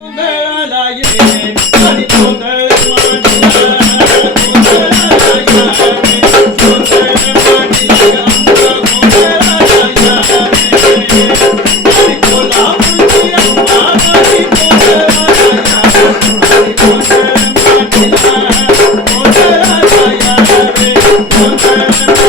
गोंधळाला ये आणि गोंधळ मांडला गोंधळाला या रे गोंधळ मांडला आमचा गोंधळाला या रे आणि कोल्हापूरची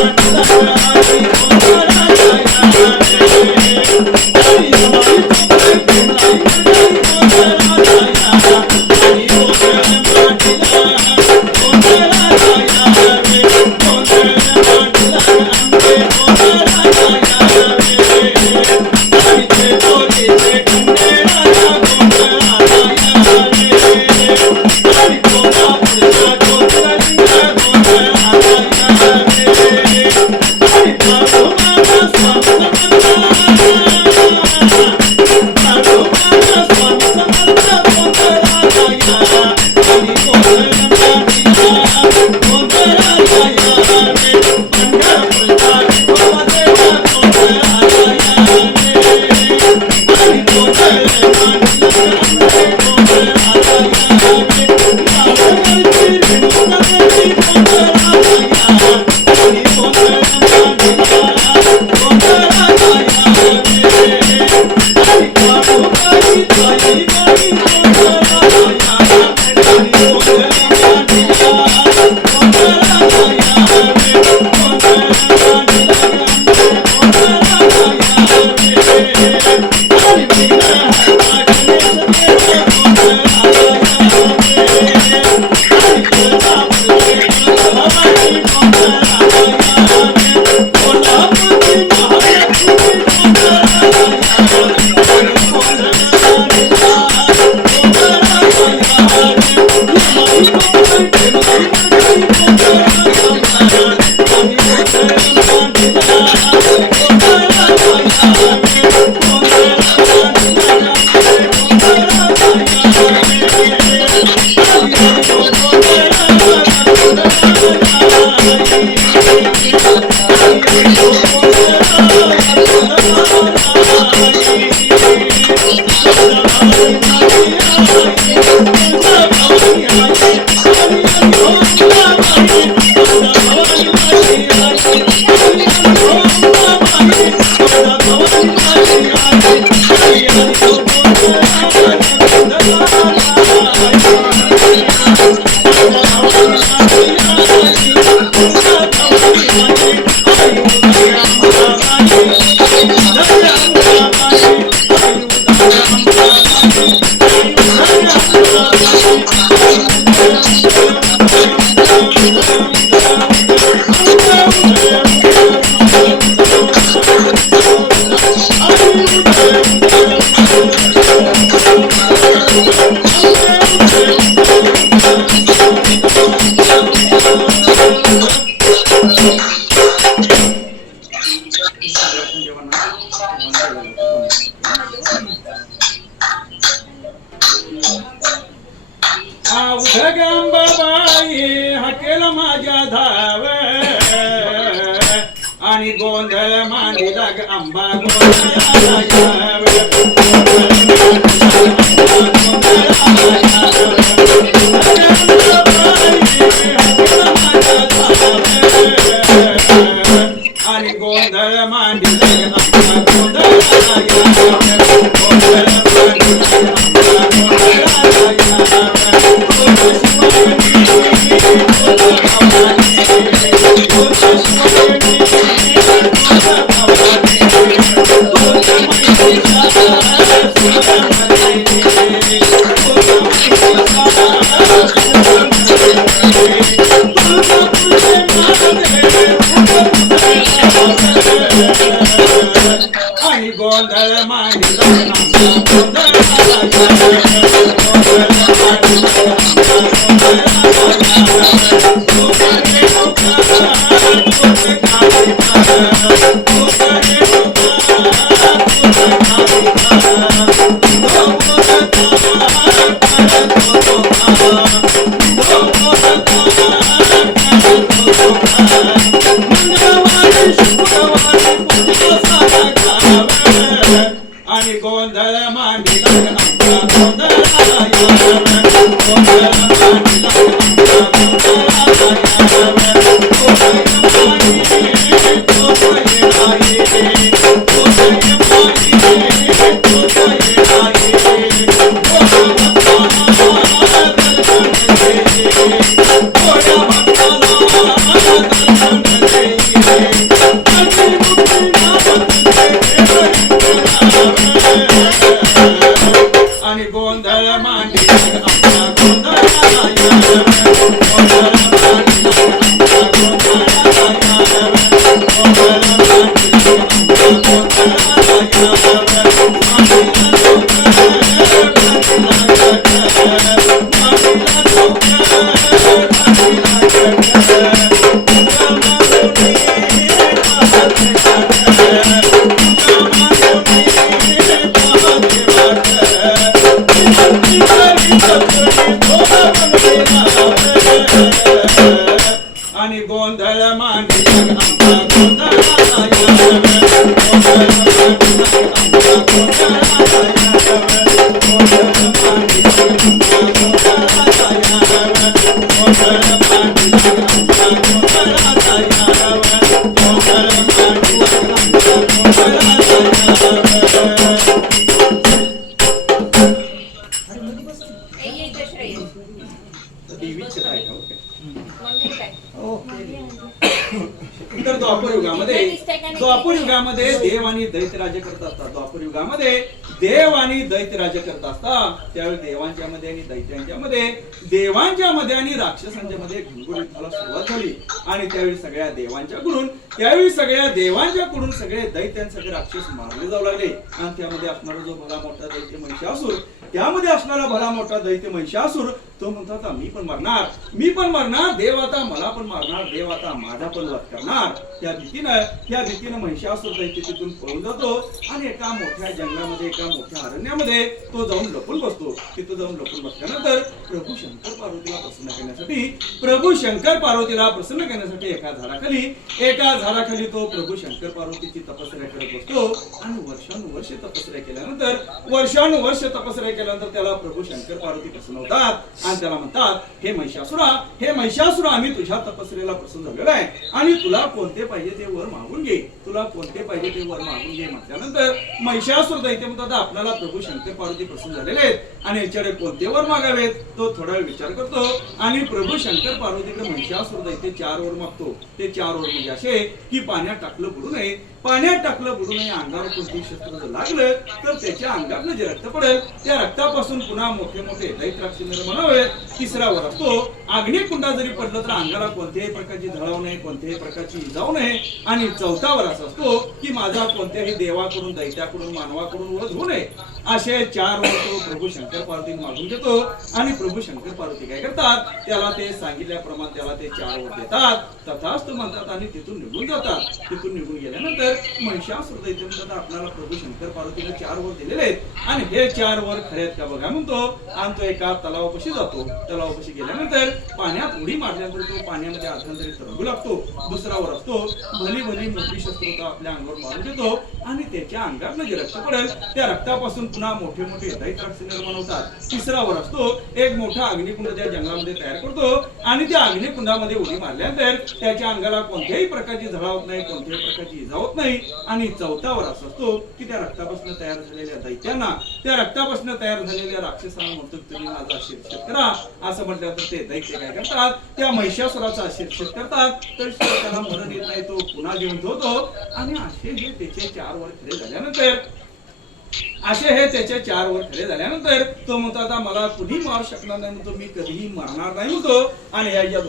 अंबा आणि गोंधळाला या आणि गोंधळ मांडला गोंधळाला या रे गोंधळ मांडला आणि गोंधळाला या रे आणि गंबाबाई हटेल माझ्या धाव आणि गोंधळ मांडीला अंबा गोंधळाला आणि गोंधळ मांडीला अंबा गोंधळाला आणि गोंधळ मांडला आणि गोंधळ मांडला आणि गोंधळ मांडिला आंबा गोंधळाला आणि गोंधळ मांडिला आंबा गोंधळाला तर द्वापर युगामध्ये देव आणि दैत्य राज्य करत असतात. द्वापर युगामध्ये देव आणि दैत्य राज्य करत असतात. त्यावेळी देवांच्या मध्ये आणि दैत्यांच्या मध्ये, देवांच्या मध्ये आणि राक्षसांच्या मध्ये घनघोर युद्धाला सुरुवात झाली. आणि त्यावेळी सगळ्या देवांच्याकडून सगळे दैत्य आणि सगळे राक्षस मारले जाऊ लागले. आणि त्यामध्ये असणारा जो भला मोठा दैत्य महिषासूर, त्यामध्ये असणारा भला मोठा दैत्य महिषासूर तो म्हणतो आता मी पण मरणार, देव आता मला पण मारणार, देव आता माझा पण वध करणार. त्या भीतीनं महिषासूर दैत्य तिथून पळून जातो आणि एका मोठ्या जंगलामध्ये, एका मोठ्या अरण्यामध्ये तो जाऊन लपून बसतो. तिथं जाऊन लपून बसल्यानंतर प्रभू शंकर पार्वतीला प्रसन्न करण्यासाठी एका झाडाखाली तो प्रभू शंकर पार्वतीची तपस्या करत बसतो. आणि वर्षानुवर्ष तपस्या केल्यानंतर त्याला प्रभू शंकर पार्वती प्रसन्न होतात आणि त्याला म्हणतात, हे महिषासुरा आम्ही तुझ्या तपस्येला प्रसन्न झालेलो आहे आणि तुला कोणते पाहिजे ते वर मागून घे म्हटल्यानंतर महिषासूर दैत्य म्हणतात, आपल्याला प्रभू शंकर पार्वती प्रसन्न झालेले आहेत आणि याच्याकडे कोणते वर मागावेत. तो थोडा वेळ विचार करतो आणि प्रभू शंकर पार्वतीकडे महिषासूर दैत्य 4 वर मागतो. ते 4 वर म्हणजे असे की पाण्यात टाकलं बुडू नये, अंगावर कोणती शस्त्र जर लागलं तर त्याच्या अंगातलं जे रक्त पडेल त्या रक्तापासून पुन्हा मोठे मोठे दैत्य राक्षस निर्माण व्हावेत. 3रा वर असतो अग्निकुंडा जरी पडलं तर अंगाला कोणत्याही प्रकारची झळाव नाही, कोणत्याही प्रकारची इजाव नाही. आणि 4था वर असा असतो की माझा कोणत्याही देवाकडून, दैत्याकडून, मानवाकडून वध होऊ नये. असे 4 वर तो प्रभू शंकर पार्वती मागून घेतो आणि प्रभू शंकर पार्वती काय करतात, त्याला ते सांगितल्याप्रमाणे त्याला ते 4 वर देतात. तथास्तु म्हणतात आणि तिथून निघून जातात. तिथून निघून गेल्यानंतर महिषासूर दैत्य म्हणतात, आपल्याला प्रभू शंकर पार्वतीने 4 वर दिलेले आहेत आणि हे 4 वर खरे आहेत का बघा म्हणतो. आणि तो एका तलावापाशी जातो. तलावापाशी गेल्यानंतर पाण्यात उडी मारल्यानंतर तो पाण्यामध्ये अर्थांतरी तरंगू लागतो. 2रा वर असतो भली मोठी शस्त्र आपल्या अंगावर मारून घेतो आणि त्याच्या अंगातलं जे रक्त पडेल त्या रक्तापासून पुन्हा मोठे मोठे दैत्य राक्षस निर्माण होतात. 3रा वर असतो एक मोठा अग्निकुंड त्या जंगलामध्ये तयार करतो आणि त्या अग्निकुंडामध्ये उडी मारल्यानंतर त्याच्या अंगाला कोणत्याही प्रकारची झळा होत नाही, कोणत्याही प्रकारची इजा होत नाही. आणि 4था वर असतो की त्या रक्तापासून तयार झालेल्या दैत्यांना, त्या रक्तापासून तयार झालेल्या राक्षसांना म्हणतो, तुम्ही माझा आशीर्वाद करा. असं म्हटल्यानंतर ते दैत्य काय करतात, त्या महिषासुराचा आशीर्वाद करतात. तर त्याला मरण येत नाही, तो पुन्हा जिवंत होतो. आणि असे हे त्याचे 4 वर खरे झाल्यानंतर तो म्हणतो, आता मला कुणी मारू शकणार नाही म्हणतो, मी कधीही मरणार नाही म्हणतो. आणि ह्याच्यात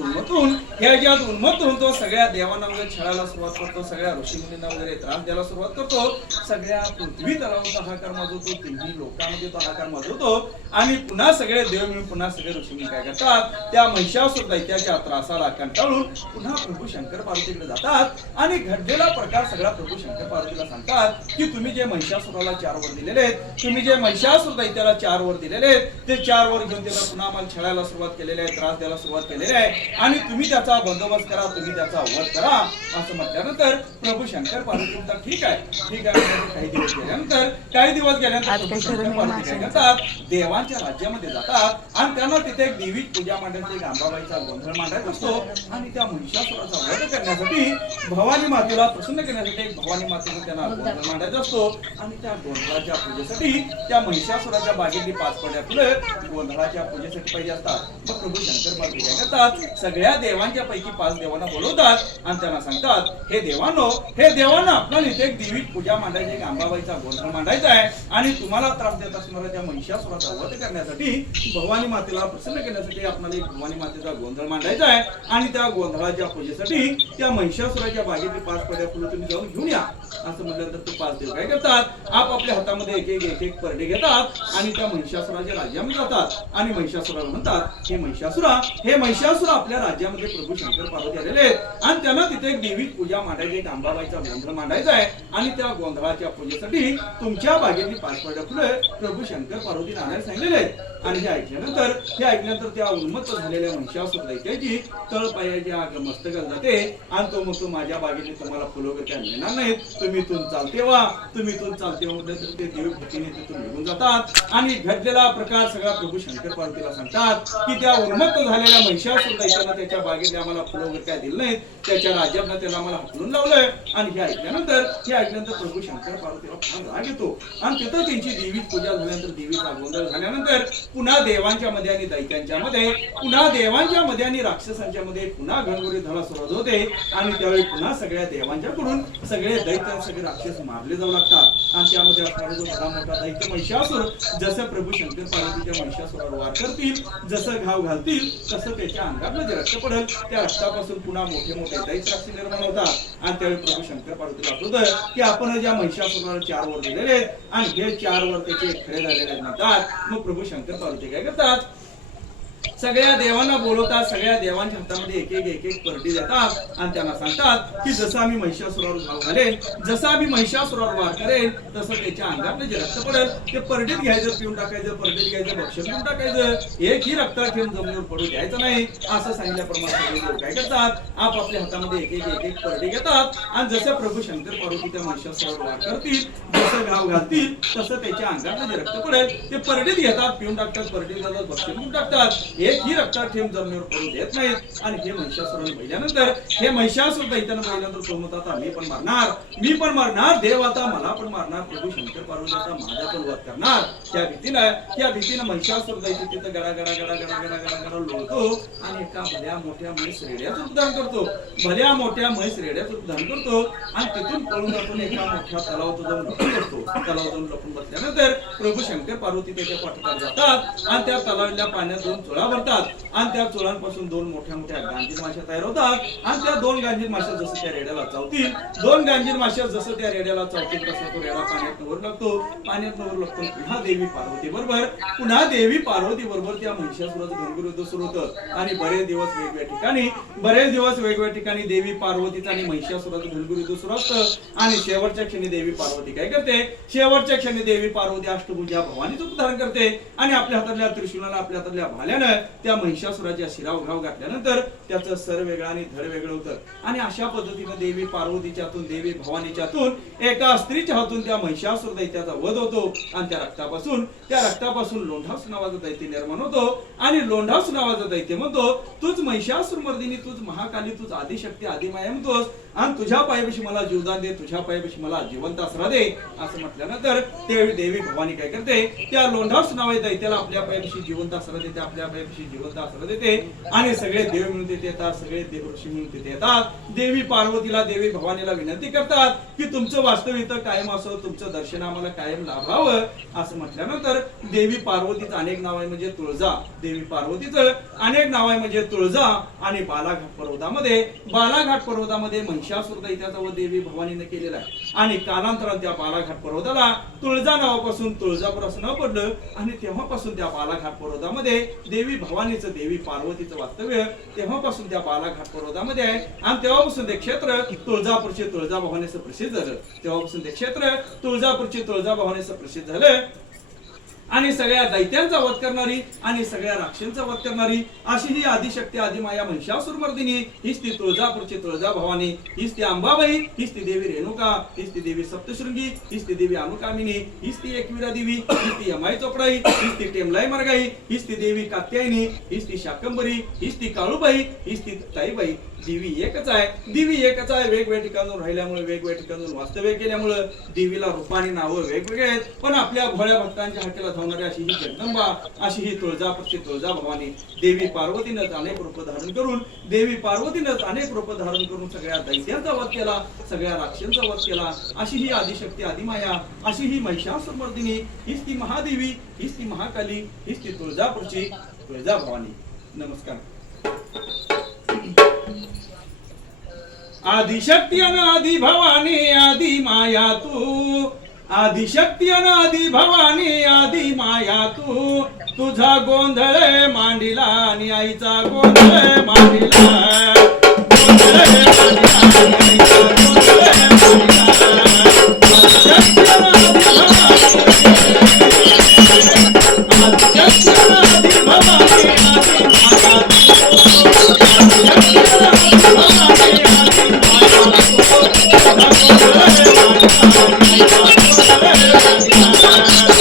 उन्मत्त होऊन तो सगळ्या देवांना वगैरे छळायला सुरुवात करतो, सगळ्या ऋषीमुनींना वगैरे त्रास द्यायला सुरुवात करतो. सगळ्या पृथ्वी तलावाचा हाकार माजवतो, तिन्ही लोकांमध्ये तो हाकार माजवतो. आणि पुन्हा सगळे देव मिळून, पुन्हा सगळे ऋषीमुनी काय करतात, त्या महिषासूर दैत्याच्या त्रासाला कंटाळून पुन्हा प्रभू शंकर पार्वतीकडे जातात आणि घडलेला प्रकार सगळा प्रभू शंकर पार्वतीला सांगतात की तुम्ही जे महिषासुराला 4 वर दिलेले सांगितलेले आहेत. तुम्ही जे महिषासुर दैत्याला 4 वर दिलेले आहेत ते 4 वर घेऊन त्याला पुन्हा आम्हाला छळायला सुरुवात केलेली आहे, त्रास द्यायला सुरुवात केलेली आहे आणि तुम्ही त्याचा बंदोबस्त करा, तुम्ही त्याचा वध करा असं म्हटल्यानंतर प्रभू शंकर पार्वती म्हणतात ठीक आहे ठीक आहे. काही दिवस गेल्यानंतर प्रभू शंकर पार्वती काय करतात, देवांच्या राज्यामध्ये जातात आणि त्यांना तिथे एक देवी पूजा मांडायची, एक अंबाबाईचा गोंधळ मांडायचा असतो आणि त्या महिषासुराचा वध करण्यासाठी भवानी मातेला प्रसन्न करण्यासाठी एक भवानी मातेचा त्यांना गोंधळ मांडायचा असतो आणि त्या गोंधळाच्या पूजेसाठी त्या महिषासुराच्या बागेतली 5 पड्या फुलं गोंधळाच्या पूजेसाठी पाहिजे असतात. मग प्रभू शंकर पार्वती काय करतात, सगळ्या देवांच्या पैकी 5 देवांना बोलवतात आणि त्यांना सांगतात हे देवांनो आपल्याला इथे एक देवी पूजा मांडायची, एक अंबाबाईचा गोंधळ मांडायचा आहे आणि तुम्हाला त्रास देत असणाऱ्या त्या महिषासुराचा वध करण्यासाठी भवानी मातेला प्रसन्न करण्यासाठी आपल्याला एक भवानी मातेचा गोंधळ मांडायचा आहे आणि त्या गोंधळाच्या पूजेसाठी त्या महिषासुराच्या बागेतली 5 पड्या फुलं तुम्ही जाऊन घेऊन या असं म्हटल्यानंतर ते 5 देव काय करतात, आपापल्या हातामध्ये एक एक परडे घेतात आणि त्या महिषासुराच्या राज्यामध्ये जातात आणि महिषासुराला म्हणतात हे महिषासुरा आपल्या राज्यामध्ये प्रभू शंकर पार्वती आलेले आहेत आणि त्यांना तिथे एक देवी पूजा मांडायची, एक अंबाबाईचा गोंधळ मांडायचा आहे आणि त्या गोंधळाच्या पूजेसाठी तुमच्या बागेतली 5 पड्या फुलं प्रभू शंकर पार्वती आणायला सांगितलेले आहेत. आणि हे ऐकल्यानंतर त्या उन्मत्त झालेल्या महिषासुर दैत्याची तळपायाची आग मस्तकाला जाते आणि तो म्हणतो माझ्या बागेतली तुम्हाला फुलं वगैरे काय मिळणार नाहीत, तुम्ही इथून चालते वा म्हटलं तर ते देव भीतीने तिथून निघून जातात आणि घडलेला प्रकार सगळा प्रभू शंकर पार्वतीला सांगतात की त्या उन्मत्त झालेल्या महिषासुर दैत्यानं त्याच्या बागेतले आम्हाला फुलं वगैरे काय दिलं नाहीत, त्याच्या राज्यातनं त्याला आम्हाला हकलून लावलंय. आणि हे ऐकल्यानंतर प्रभू शंकर पार्वतीला फार राग येतो आणि तिथं त्यांची देवी पूजा झाल्यानंतर देवीचा गोंधळ झाल्यानंतर पुन्हा देवांच्या मध्ये आणि दैत्यांच्या मध्ये, पुन्हा देवांच्या मध्ये आणि राक्षसांच्या मध्ये पुन्हा घनघोरी धडा सुरू होते आणि त्यावेळी पुन्हा सगळ्या देवांच्याकडून सगळे दैत्य सगळे राक्षस मारले जाऊ लागतात आणि त्यामध्ये असणारा जो बडा मोठा दैत्य महिषासुर जसं प्रभू शंकर पार्वतीच्या महिषासुरावर वार करतील, जसं घाव घालतील तसं त्याच्या अंगातलं जे रक्त पडेल त्या रक्तापासून पुन्हा मोठे मोठे दैत्य राक्षस निर्माण होतात आणि त्यावेळी प्रभू शंकर पार्वतीला आठवतं की आपण ज्या महिषासुराला 4 वर दिलेले आहेत आणि हे 4 वर त्याचे खरे झालेले म्हणतात. मग प्रभू शंकर पार्वती काय करतात, सगळ्या देवांना बोलवतात, सगळ्या देवांच्या हातामध्ये एक एक परडी देतात आणि त्यांना सांगतात की जसं आम्ही महिषासुरावर घाव घालेन, जसं आम्ही महिषासुरावर वार करेन तसं त्याच्या अंगातलं जे रक्त पडेल ते परडीत घ्यायचं, पिऊन टाकायचं, परडीत घ्यायचं, भक्षण करून टाकायचं, एकही रक्ता ठेवून जमिनीवर पडू द्यायचं नाही असं सांगितल्याप्रमाणे लोक काय करतात, आपापल्या हातामध्ये एक परडी घेतात आणि जसं प्रभू शंकर पार्वती त्या महिषासुरावर वार करतील, जसं घाव घालतील तसं त्याच्या अंगातलं जे रक्त पडेल ते परडीत घेतात, पिऊन टाकतात, परडीत घालतात, भक्षण करून टाकतात, एकही रक्ता ठेम जमिनीवर पडू देत नाहीत. आणि हे महिषासुराने पाहिल्यानंतर हे महिषासुर दैत्यानं पाहिल्यानंतर तो म्हणतो आता मी पण मारणार देव आता मला पण मारणार, प्रभू शंकर पार्वती आता माझा पण वध करणार. त्या भीतीनं महिषासुर दैत्य तिथं गडा लोळतो आणि एका भल्या मोठ्या म्हैस रेड्याचं उद्धार करतो, आणि तिथून पळून जातो एका मोठ्या तलावात जाऊन लपून बसतो. तलावात जाऊन लपून बसल्यानंतर प्रभू शंकर पार्वती त्याच्या पाठोपाठ जातात आणि त्या तलावातल्या पाण्यात 2 चोळा भरतात आणि त्या चोळांपासून 2 मोठ्या मोठ्या गांजीर माश्या तयार होतात आणि त्या 2 गांजीर माश्या जसं त्या रेड्याला चावतील, 2 गांजीर माश्या जसं त्या रेड्याला चावतील तसं तो रेडा पाण्यात वर लागतो. पुन्हा देवी पार्वती बरोबर त्या महिषासुराचं घनघोर युद्ध सुरू होतं आणि बरेच दिवस वेगवेगळ्या ठिकाणी देवी पार्वतीचं आणि महिषासुराचं घनघोर युद्ध सुरू असतं आणि शेवटच्या क्षणी देवी पार्वती काय करते, शेवटच्या क्षणी देवी पार्वती अष्टभुजा भवानीचं उद्धार करते आणि आपल्या हातातल्या त्रिशूलाला, आपल्या हातातल्या भाल्यानं त्या महिषासुराच्या शिरावर घाव घातल्यानंतर त्याचं सर वेगळं आणि धड वेगळं होतं आणि अशा पद्धतीने देवी पार्वतीच्यातून, देवी भवानीच्यातून एका स्त्रीच्या हातून त्या महिषासुर दैत्याचा वध होतो आणि त्या रक्तापासून लोंढास नावाचा दैत्य निर्माण होतो आणि लोंढास नावाचा दैत्य म्हणतो तूच महिषासुर मर्दिनी, तूच महाकाली, तूच आदिशक्ती, आदिमाया म्हणतोस आणि तुझ्या पायापाशी मला जीवदान दे, तुझ्या पायापाशी मला जिवंत आसरा दे असं म्हटल्यानंतर त्यावेळी देवी भवानी काय करते, त्या लोंढास नावाच्या दैत्याला आपल्या पायापाशी जिवंत आसरा देते, आपल्या पायापाशी जिवंत आसरा देते आणि सगळे देव मिळून तिथे येतात, सगळे देव ऋषी मिळून तिथे येतात. देवी पार्वतीला, देवी भवानीला विनंती करतात की तुमचं वास्तव इथं कायम असो, तुमचं दर्शन आम्हाला कायम लाभावं असं म्हटल्यानंतर देवी पार्वतीचं अनेक नाव आहे म्हणजे तुळजा, देवी पार्वतीचं अनेक नाव आहे म्हणजे तुळजा आणि बालाघाट पर्वतामध्ये महिषासुर दैत्याचा वध देवी भवानीने केलेला आहे आणि कालांतरात त्या बालाघाट पर्वताला तुळजा नावापासून तुळजापूर असं नाव पडलं आणि तेव्हापासून त्या बालाघाट पर्वतामध्ये देवी भवानीचं देवी पार्वतीचं वास्तव्य तेव्हापासून त्या बालाघाट पर्वतामध्ये आहे आणि तेव्हापासून ते क्षेत्र तुळजापूरचे तुळजाभवानीचं प्रसिद्ध झालं. तेव्हापासून ते क्षेत्र तुळजापूरचे तुळजाभवानीचं प्रसिद्ध झालं आणि सगळ्या दैत्यांचा वध करणारी आणि सगळ्या राक्षसांचा वध करणारी अशी ही आदिशक्ती आदिमाया महिषासुरमर्दिनी हीच ती तुळजापूरची तुळजाभवानी, हीच ती अंबाबाई, हीच ती देवी रेणुका, हीच ती देवी सप्तशृंगी, हीच ती देवी अनुकामिनी, हीच ती एकविरा देवी, हीच ती यमाई चोपडाई, हीच ती टेमलाई मरगाई, हीच ती देवी कात्यायनी, हीच ती शाकंभरी, हीच ती काळूबाई, हीच ती ताईबाई. देवी एकच आहे, देवी एकच आहे. वेगवेगळ्या ठिकाणून राहिल्यामुळे वेगवेगळ्या ठिकाणून वास्तव्य केल्यामुळे देवीला रूपाने नावं वेगवेगळे आहेत, पण आपल्या भोळ्या भक्तांच्या हाकेला धावणारी अशी ही जगदंबा, अशी ही तुळजापूरची तुळजाभवानी देवी पार्वतीनं अनेक रूप धारण करून सगळ्या दैत्यांचा वध केला, सगळ्या राक्षसांचा वध केला. अशी ही आदिशक्ती आदिमाया, अशी ही महिषासुरमर्दिनी, हीच ती महादेवी, हीच ती महाकाली, हीच ती तुळजापूरची तुळजाभवानी. नमस्कार. आदिशक्ती अन आदि भवानी आदि माया तू, आदिशक्ती अन आदि भवानी आदि माया तू, तुझा गोंधळ मांडिला आणि आईचा गोंधळ मांडिला, गोंधळ मांडिला आणि आईचा गोंधळ मांडिला. आदिशक्ती अन आदि भवानी, आदिशक्ती अन आदि भवानी आदि माया तू, आदिशक्ती अन आदि भवानी आदि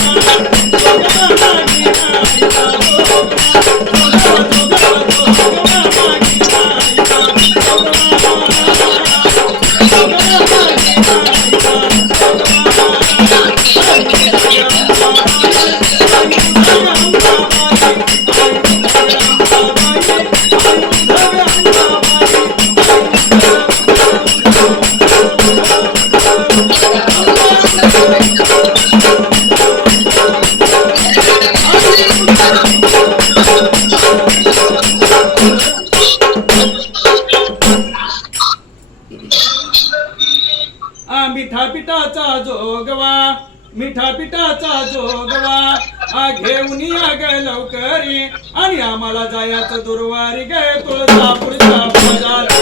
माया तू, मिठा पिठाचा जोगवा, मिठा पिठाचा जोगवा घेऊन या ग लवकरी आणि आम्हाला जायचं दुर्वारी ग तुळजापूरच्या बाजार,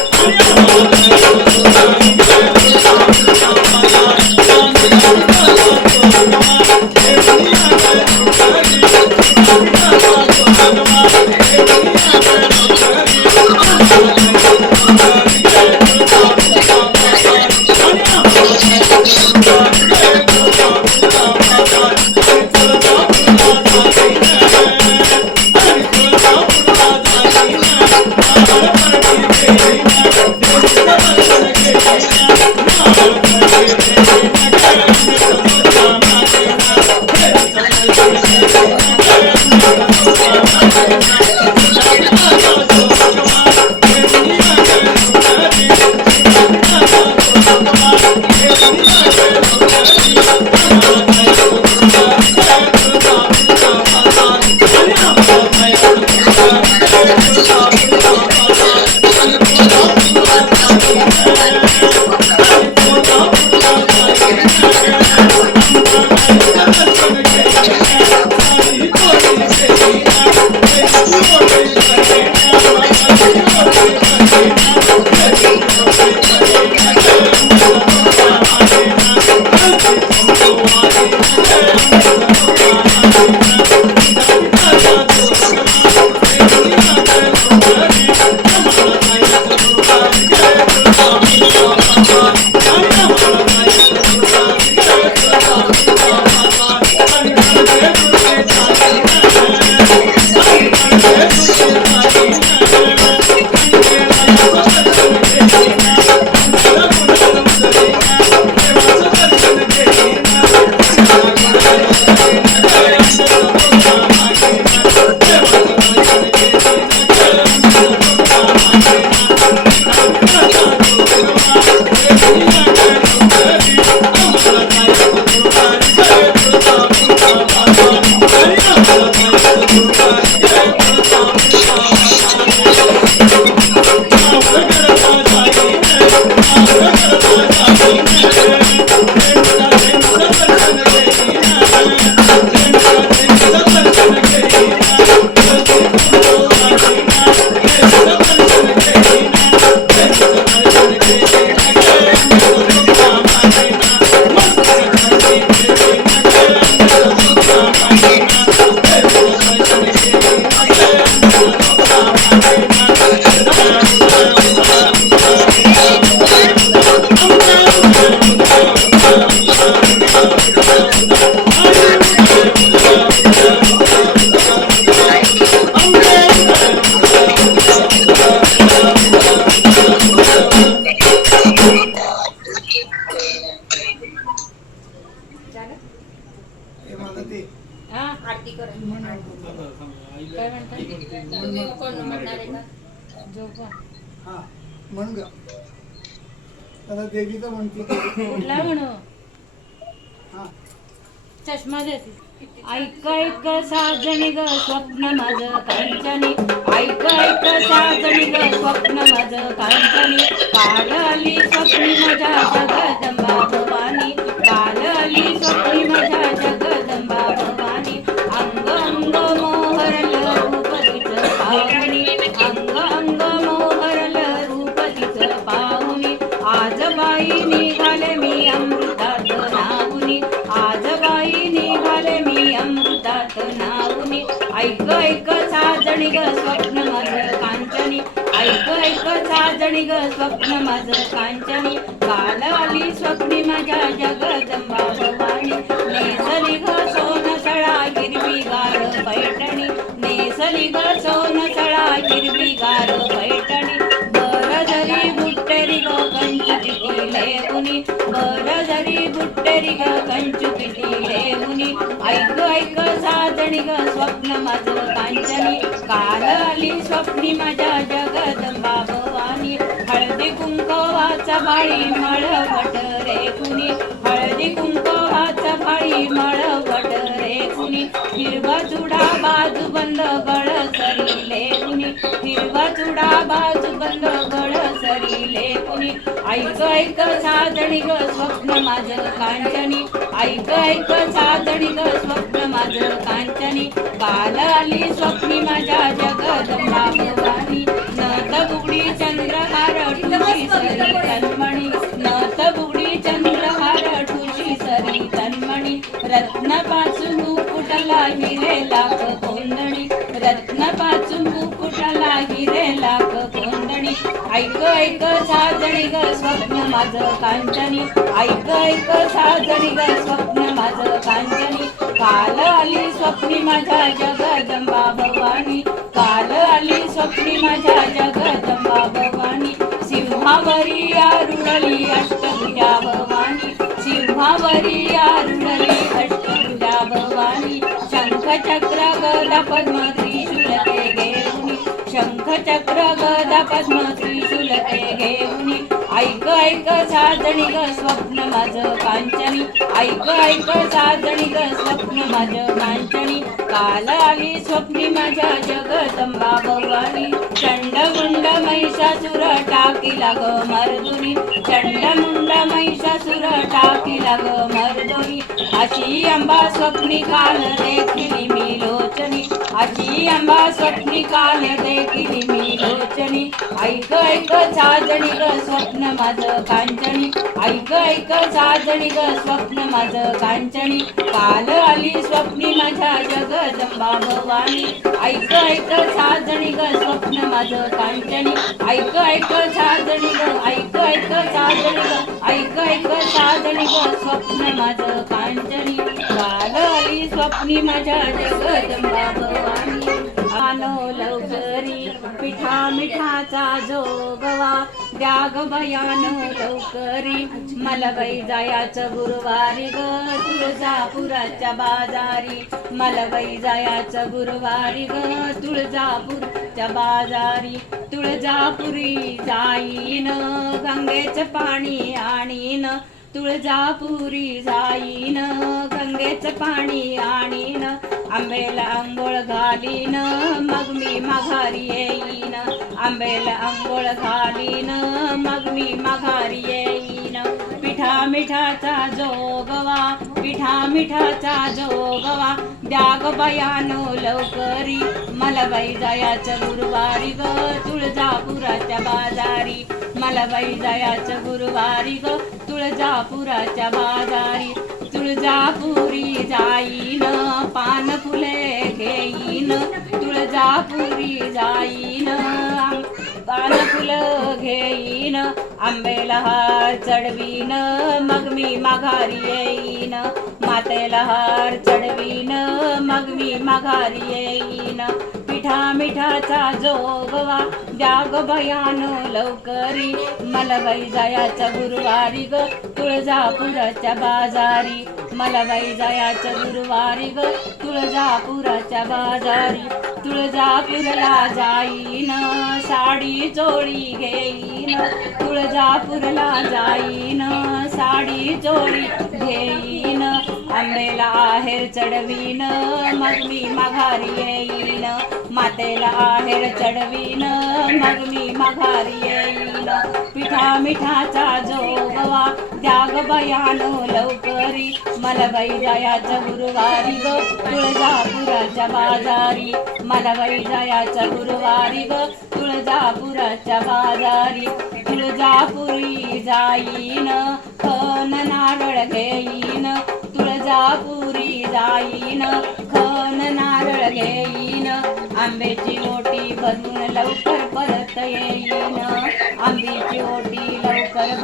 आरती करा. काय म्हणताय तुम्ही कोण म्हणणार आहे का जोगा हा म्हण ग त्याला देवीचं म्हणते कुठला म्हणू हा चष्मा देते ऐक ऐक साजणी ग स्वप्न माझं कांचनी ऐक ऐक साजणी ग स्वप्न माझं कांचनी काल आली स्वप्नी माझ्या जगदंबा भवानी काल आली स्वप्नी माझ्या जगदंबा भवानी अंग अंग मोहरल रूप तिचं पाहुनी अंग अंग मोहरल रूप तिचं पाहुनी आज बाई निघाले मी अमृतात नाहुनी आज बाई निघाले मी अमृतात नाहुनी ऐक ऐक साजणी ग स्वप्न माझं कांचनी ऐक ऐक साजणी ग स्वप्न माझं कांचनी काल आली स्वप्नी माझ्या जगदंबा भवानी नेसली ग सोन सळा हिरवी गार पैठणी नेसली ग सोन सळा हिरवी गार पैठणी बर जरी बुट्टेरी ग कंचुकी लेहुनी बर जरी बुट्टेरी ग कंचुकी लेहुनी ऐक ऐक साजणी ग स्वप्न माझं कांचनी काल आली स्वप्नी माझ्या जगदंबा भवानी हळदी कुंकवाचा बाळी मळवट रे कुणी हळदी कुंकवाचा बाळी मळवट रे कुणी हिरवा चुडा बाजू बंद गळ सरीले कुणी हिरवा चुडा बाजू बंद गळ सरीले कुणी ऐक ऐक साजणी ग स्वप्न माझं कांचनी ऐक ऐक साजणी ग स्वप्न माझं कांचनी काल आली स्वप्नी माझ्या जगदंबा भवानी नत बुगडी चंद्रहार ठुशी सरी तन्मणी नत बुगडी चंद्रहार ठुशी सरी तन्मणी रत्न पासून मुकुटला हिरे लाख कोंदणी रत्न पासून मुकुटला हिरे लाख कोंदणी ऐक ऐक साजणी ग स्वप्न माझं कांचनी ऐक ऐक साजणी ग स्वप्न माझं कांचनी काल आली स्वप्नी माझ्या जगदंबा भवानी काल आली स्वप्नी माझ्या जगदंबा भवानी सिंहावरी आरुणली अष्टभुजा भवानी सिंहावरी आरुणली अष्टभुजा भवानी शंख चक्र गदा पद्म त्रिशूल ते घेऊनी शंख चक्र गदा पद्म त्रिशूल ते घेऊनी ऐक ऐक साजणी ग स्वप्न माझं कांचनी ऐक ऐक साजणी ग स्वप्न माझं कांचनी काल आली स्वप्नी माझ्या जगदंबा भवानी चंडमुंड महिषासुर टाकीला ग मर्दुनी चंडमुंड महिषासुर टाकीला ग मर्दुनी अशी अंबा स्वप्नी काल देखिली मी लोचनी अशी अंबा स्वप्नी काल देखिली मी लोचनी ऐक ऐक साजणी ग स्वप्न माझं कांचनी ऐक ऐक साजणी ग स्वप्न माझं कांचनी काल आली स्वप्नी माझ्या जगदंबा भवानी ऐक ऐक साजणी ग स्वप्न माझं कांचनी ऐक ऐक साजणी ग ऐक ऐक साजणी ग ऐक ऐक साजणी ग स्वप्न माझं कांचनी काल आली स्वप्नी माझ्या जगदंबा भवानी आलो लवकरी पिठा मिठाचा जोगवा द्याग भयान लवकरी मला बाई जायाचं गुरुवारी ग तुळजापुराच्या बाजारी मला बाई जायाचं गुरुवारी ग तुळजापूरच्या बाजारी तुळजापुरी जाईन गंगेचं पाणी आणीन तुळजापुरी जाईन गंगेचं पाणी आणीन आंबेला अंघोळ घालीन मग मी माघारी येईन आंबेला अंघोळ घालीन मग मी माघारी येईन पिठा मिठाचा जोगवा पिठा मिठाचा जोगवा द्या ग बयानो लवकरी मला बाई जायाचं गुरुवारी ग तुळजापुराच्या बाजारी मला बाई जायाचं गुरुवारी ग तुळजापुराच्या बाजारी तुळजापुरी जाईन पान फुले घेईन तुळजापुरी जाईन पान फुलं घेईन आंबेला हार चढवीन मग मी माघारी येईन मातेला हार चढवीन मग मी माघारी येईन पिठा मिठाचा जोगवा द्या ग बयानो लवकरी मला बाई जायाचं गुरुवारी ग तुळजापुराच्या बाजारी मला बाई जायाचं गुरुवारी ग तुळजापुराच्या बाजारी तुळजापूरला जाईन साडी चोळी घेईन तुळजापूरला जाईन साडी चोळी घेईन आंबेला आहेर चढवीन मग मी माघारी येईन मातेला आहेर चढवीन मग मी माघारी येईन पिठा मिठाचा जोगवा द्या ग बयानो लवकरी मला बाई जायाचं गुरुवारी ग तुळजापुराच्या बाजारी मला बाई जायाचं गुरुवारी ग तुळजापुराच्या बाजारी तुळजापुरी जाईन खन नारळ घेईन तुळजापुरी जाईन खन नारळ घेईन आंब्याची ओटी भरून लवकर परत येईन आंब्याची ओटी लवकर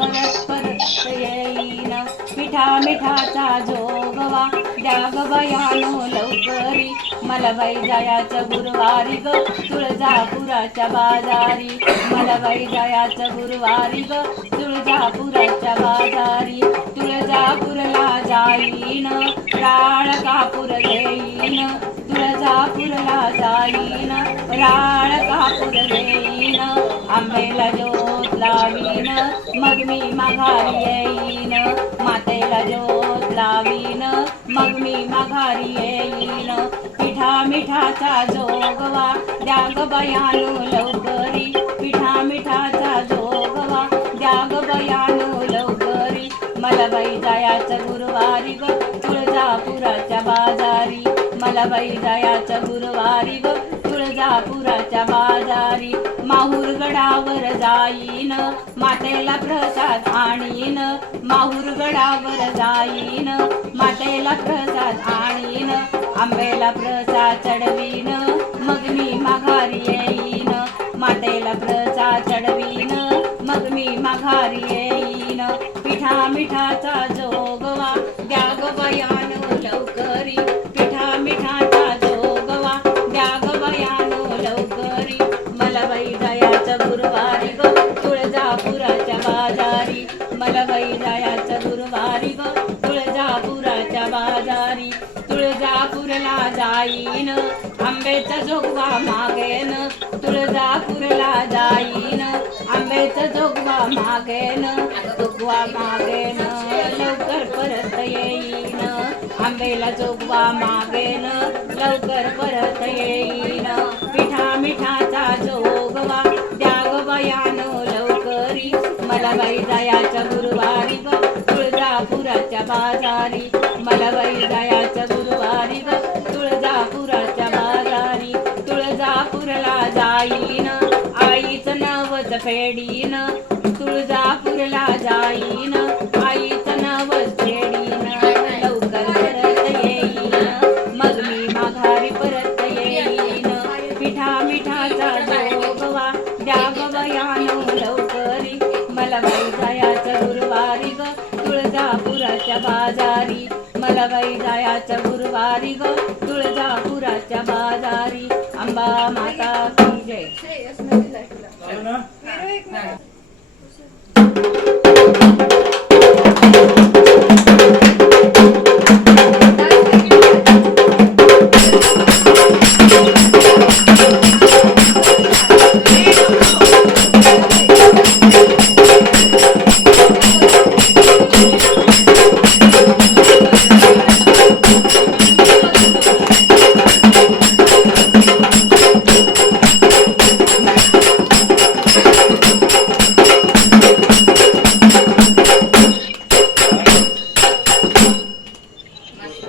परत येईन पिठा मिठाचा जोगवा द्या ग बयानो लवकरी मला बाई जायाचं गुरुवारी ग तुळजापुराच्या बाजारी मला बाई जायाचं गुरुवारी ग तुळजापुराच्या बाजारी तुळजापूरला जाईन राळ कापूर घेईन तुळजापूरला जाईन राळ कापूर घेईन आंबेला ज्योत लावीन मग मी माघारी येईन मातेला ज्योत लावीन मग मी माघारी येईन पिठा मिठाचा जोगवा द्या ग बयानो लवकरी पिठा मिठाचा जोगवा द्या ग बयानो लवकरी मला बाई जायाचं गुरुवारी ग तुळजापुराच्या बाजारी मला बाई जायाचं गुरुवारी ग तुळजापुराच्या बाजारी माहूरगडावर जाईन मातेला प्रसाद आणीन माहूरगडावर जाईन मातेला प्रसाद आणीन आंबेला प्रसाद चढवीन मग मी माघारी येईन मातेला प्रसाद चढवीन मग मी माघारी येईन पिठा मिठाचा जोगवा द्या ग बयानो लवकरी पिठा मिठाचा जोगवा द्या ग बयानो लवकरी मला बाई जायाचं गुरुवारी ग तुळजापुराच्या बाजारी मला बाई जायाचं गुरुवारी ग तुळजापुराच्या बाजारी तुळजापूरला जाईन आंब्याचा जोगवा मागेन तुळजापूरला जाईन आंब्याचा जोगवा मागेन जोगवा मागेन लवकर परत येईन आंबेला जोगवा मागेन लवकर परत येईन पिठा मिठाचा जोगवा द्या ग बयानो लवकरी मला बाई जायाचं गुरुवारी ग तुळजापुराच्या बाजारी मला बाई जायाचं गुरुवारी ग तुळजापुराच्या बाजारी तुळजापूरला जाईन आईचं नवस फेडीन तुळजापूरला जाईन आईचं नवस फेडीन लवकर परत येईन मग मी माघारी परत येईन पिठा मिठाचा जोगवा द्या ग बयानो लवकरी मला बाई जायाचं गुरुवारी ग तुळजापुराच्या बाजारी मला बाई जायाचं गुरुवारी ग तुळजापुराच्या बाजारी अंबा माता की जय. झालं ना?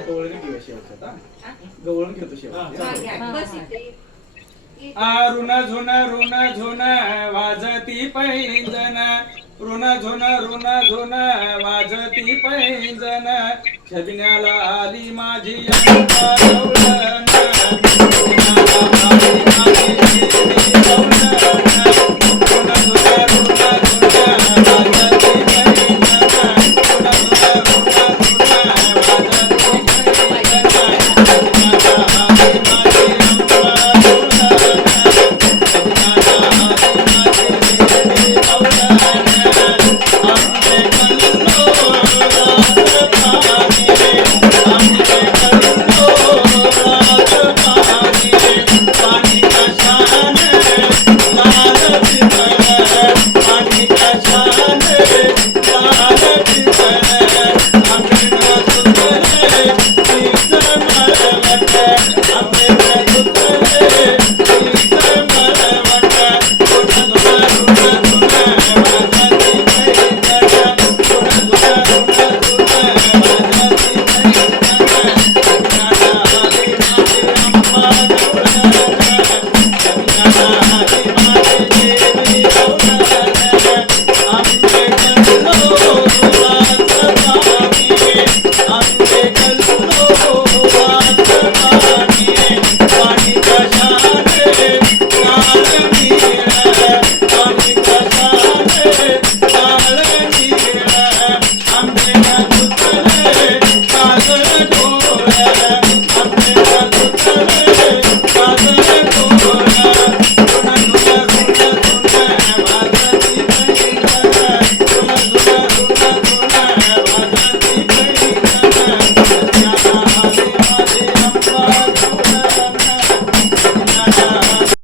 गवळण घेऊया शेवटचा आता. गवळण घेतो शेवटचा. बस इथे. रुण झुन वाजती पैंजन रुण झुन वाजती पैंजन छबिन्याला आली माझी गवळण. छबिन्याला आली माझी गवळण.